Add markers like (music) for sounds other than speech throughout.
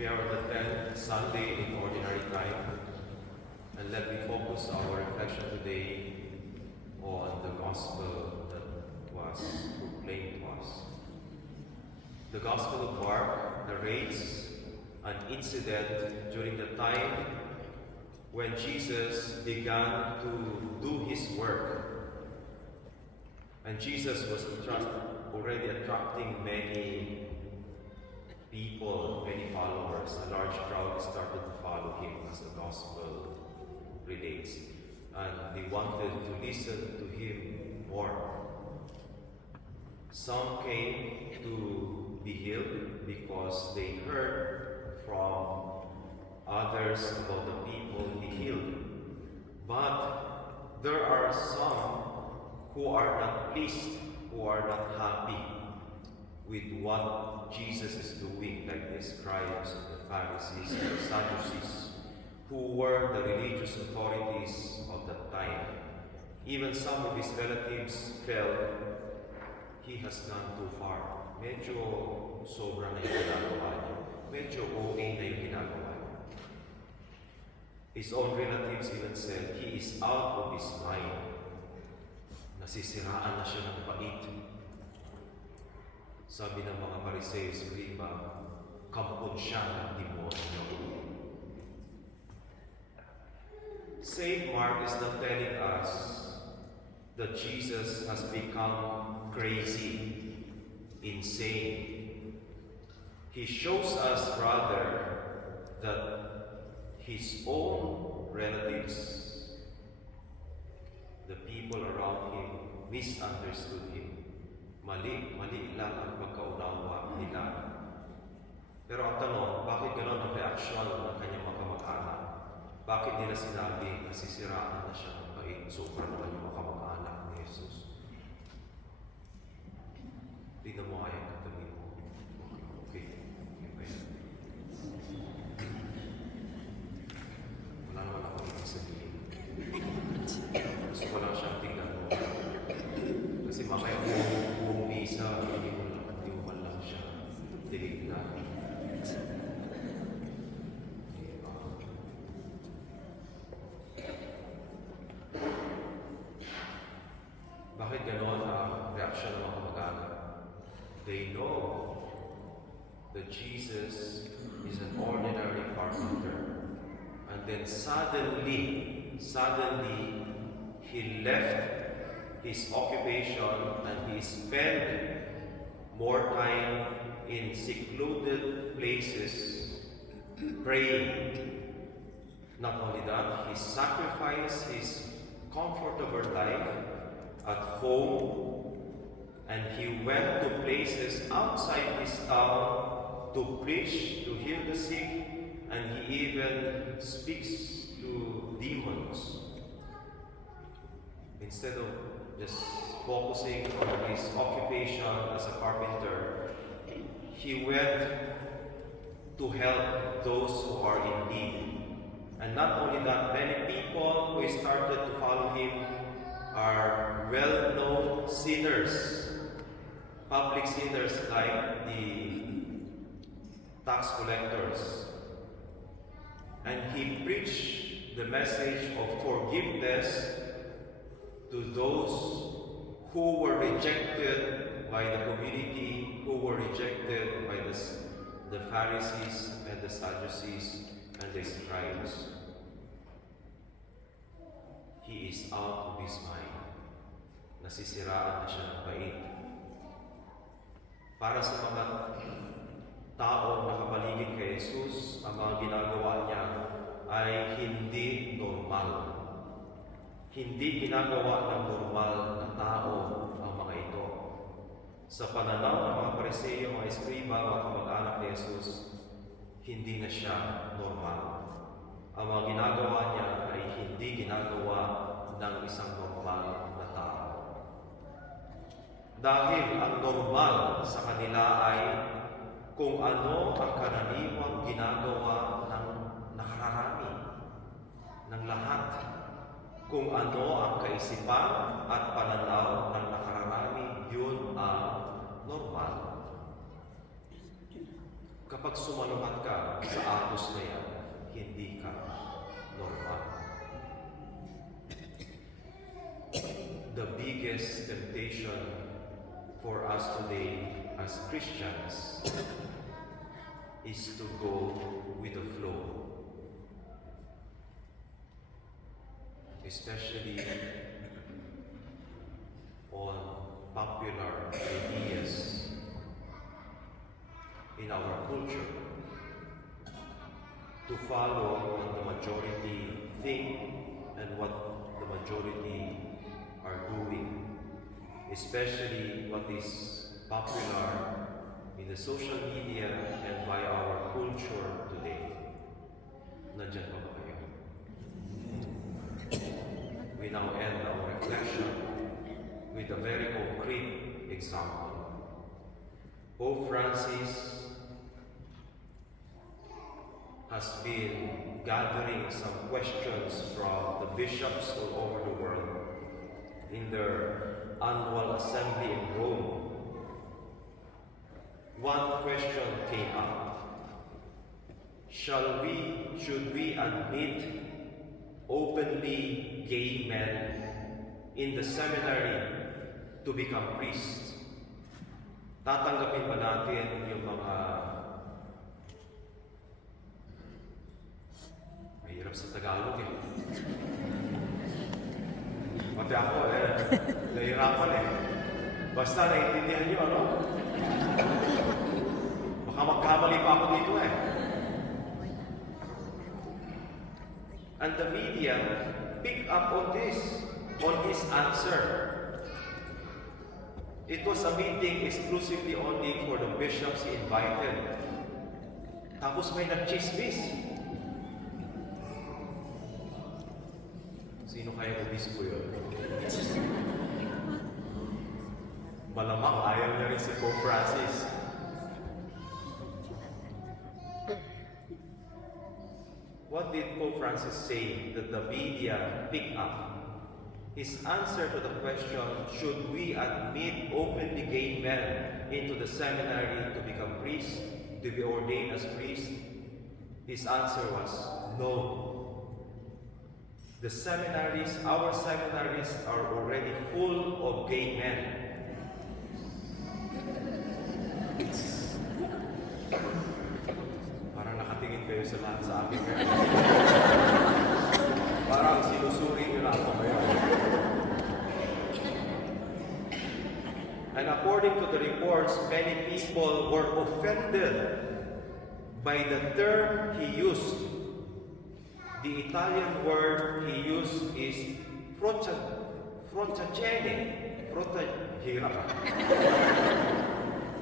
We are on the 10th Sunday in Ordinary Time, and let me focus our reflection today on the Gospel that was proclaimed to us. The Gospel of Mark narrates an incident during the time when Jesus began to do his work. And Jesus was already attracting many people, many followers. A large crowd started to follow him as the gospel relates. And they wanted to listen to him more. Some came to be healed because they heard from others about the people he healed. But there are some who are not pleased, who are not happy with what Jesus is doing, like the scribes, the Pharisees, and the Sadducees, who were the religious authorities of that time. Even some of his relatives felt he has gone too far. Medyo sobra na yung ginagawa niya. Medyo OA na yung ginagawa niya. His own relatives even said, he is out of his mind. Nasisiraan na siya ng bait. Sabi ng mga Pariseo, Skriba, kampon siya ng demonyo. Saint Mark is not telling us that Jesus has become crazy, insane. He shows us rather that his own relatives, the people around him, misunderstood him. Mali, mali lang ang pagkaunawa nila. Pero ang tanong, bakit ganon ang reaksyon ng kanyang mga kamag-anak? Bakit nila sinabi na sisiraan na siya ng bait? Sobra naman yung mga kamag-anak ni Jesus. Tingnan mo kaya ang katabi mo. Okay, okay. Okay ba yan? Wala naman ako ibig sabihin. Gusto ko lang siyang tingnan mo. Kasi mamaya kung umisa, hindi mo lang, hindi mo man lang siya tinignan. Bakit ganon ang reaksyon ng mga kamag-anak? They know that Jesus is an ordinary carpenter. And then suddenly, suddenly, he left his occupation and he spent more time in secluded places praying. Not only that, he sacrificed his comfortable life at home and he went to places outside his town to preach, to heal the sick, and he even speaks to demons. Instead of just focusing on his occupation as a carpenter, he went to help those who are in need. And not only that, many people who started to follow him are well known sinners, public sinners like the tax collectors. And he preached the message of forgiveness to those who were rejected by the community, who were rejected by the, the Pharisees and the Sadducees and the scribes. He is out of his mind. Nasisiraan na siya ng bait. Para sa mga taong nakapaligid kay Jesus, ang mga ginagawa niya ay hindi normal. Hindi ginagawa ng normal na tao ang mga ito. Sa pananaw ng mga pariseo, mga eskriba, mga kamag-anak ni Jesus, hindi na siya normal. Ang mga ginagawa niya ay hindi ginagawa ng isang normal na tao. Dahil ang normal sa kanila ay kung ano ang karaniwang ginagawa ng nakararami, ng lahat. Kung ano ang kaisipan at pananaw ng nakararami, yun ang normal. Kapag sumaluhat ka sa status na yan, hindi ka normal. The biggest temptation for us today as Christians is to go with the flow. Especially on popular ideas in our culture to follow what the majority think and what the majority are doing, especially what is popular in the social media and by our culture today. Nandyan pa ba We now end our reflection with a very concrete example. Pope Francis has been gathering some questions from the bishops all over the world in their annual assembly in Rome. One question came up. Shall we, should we admit openly gay men in the seminary to become priests? Tatanggapin ba natin yung mga Mahirap sa Tagalog eh. (laughs) Pati ako eh, nahihirapan eh. Basta naiintindihan nyo ano? (laughs) Baka magkamali pa ako dito eh. And the media pick up on this, on his answer. It was a meeting exclusively only for the bishops he invited. Tapos may nag-chismis. Sino kaya obispo yun? (laughs) Malamang ayaw niya rin si Pope Francis. What did Pope Francis say that the media picked up? His answer to the question, should we admit openly gay men into the seminary to become priests, to be ordained as priests? His answer was no. The seminaries, our seminaries are already full of gay men. Parang nakatingin kayo sa lahat sa akin the reports, many people were offended by the term he used. The Italian word he used is ah.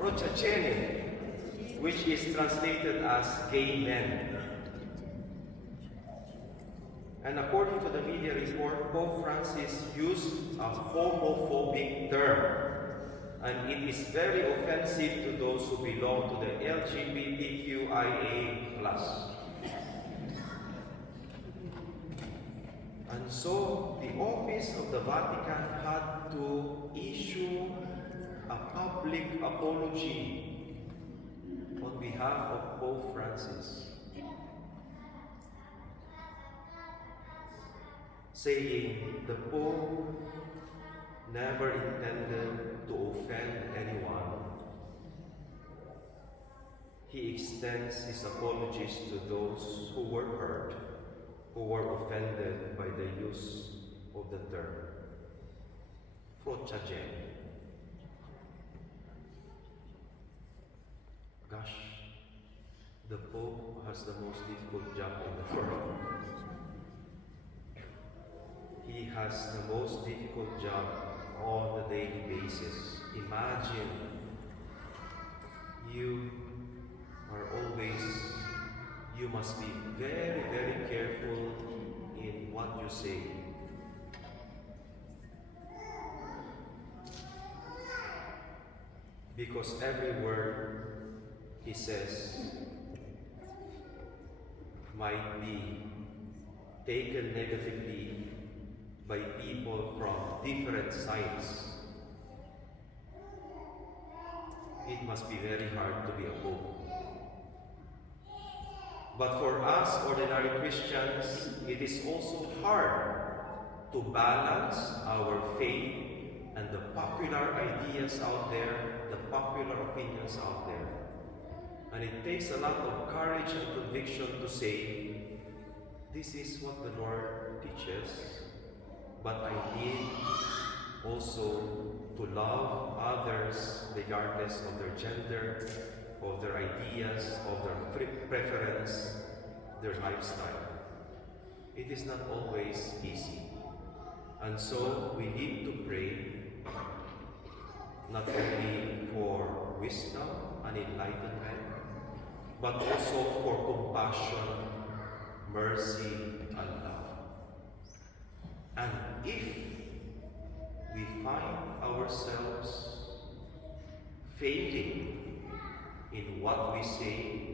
Frociacene, (laughs) which is translated as gay men. And according to the media report, Pope Francis used a homophobic term. And it is very offensive to those who belong to the LGBTQIA+. And so, the office of the Vatican had to issue a public apology on behalf of Pope Francis, saying the Pope extends his apologies to those who were hurt, who were offended by the use of the term frociagene. Gosh, the Pope has the most difficult job in the world. He has the most difficult job on a daily basis. Imagine you always, you must be very, very careful in what you say. Because every word he says might be taken negatively by people from different sides. It must be very hard to be a pope. But for us ordinary Christians, it is also hard to balance our faith and the popular ideas out there, the popular opinions out there. And it takes a lot of courage and conviction to say, this is what the Lord teaches, but I need also to love others regardless of their gender, of their ideas, of their pre- preference, their lifestyle. It is not always easy. And so we need to pray not only for wisdom and enlightenment, but also for compassion, mercy, and love. And if we find ourselves failing in what we say